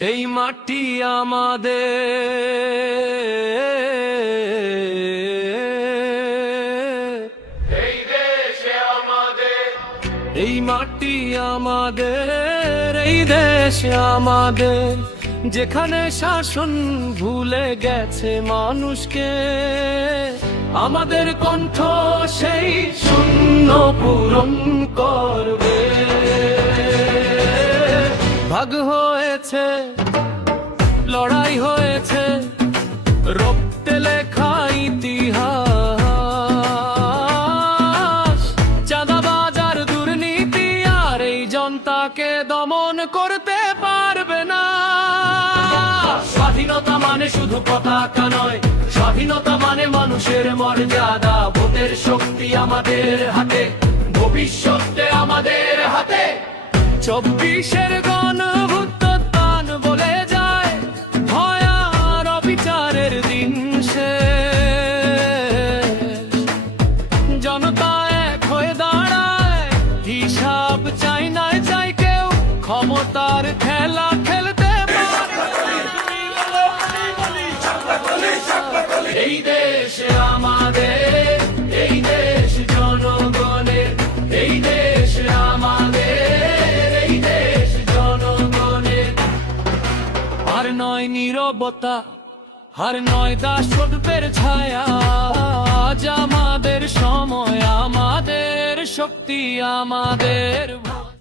এই মাটি আমাদের, এই দেশে আমাদের, এই মাটি আমাদের, এই দেশ আমাদের, যেখানে শাসন ভুলে গেছে মানুষকে। আমাদের কণ্ঠ সেই শূন্য পূরণ করবে। ভাগ হয়েছে, লড়াই হয়েছে, রক্তে লেখা ইতিহাস। চাঁদাবাজ আর দুর্নীতি আর এই জনতাকে দমন করতে পারবে না। স্বাধীনতা মানে শুধু পতাকা নয়, স্বাধীনতা মানে মানুষের মর্যাদা। ভোটের শক্তি আমাদের হাতে, ভবিষ্যৎ আমাদের হাতে। 24-এর গণঅভ্যুত্থান বলে যায়, ভয় আর অবিচারের দিন শেষ। জনতা এক হয়ে দাঁড়ায়, হিসাব চাই না চাই কেউ, ক্ষমতার খেলা খেলতে পারে। এই দেশ আমাদের, এই দেশ জনগণের, এই দেশ আমাদের, এই দেশ জনগণের। আর নয় নীরবতা, আর নয় দাসত্বের ছায়া। আজ আমাদের সময়, আমাদের শক্তি, আমাদের ভোট।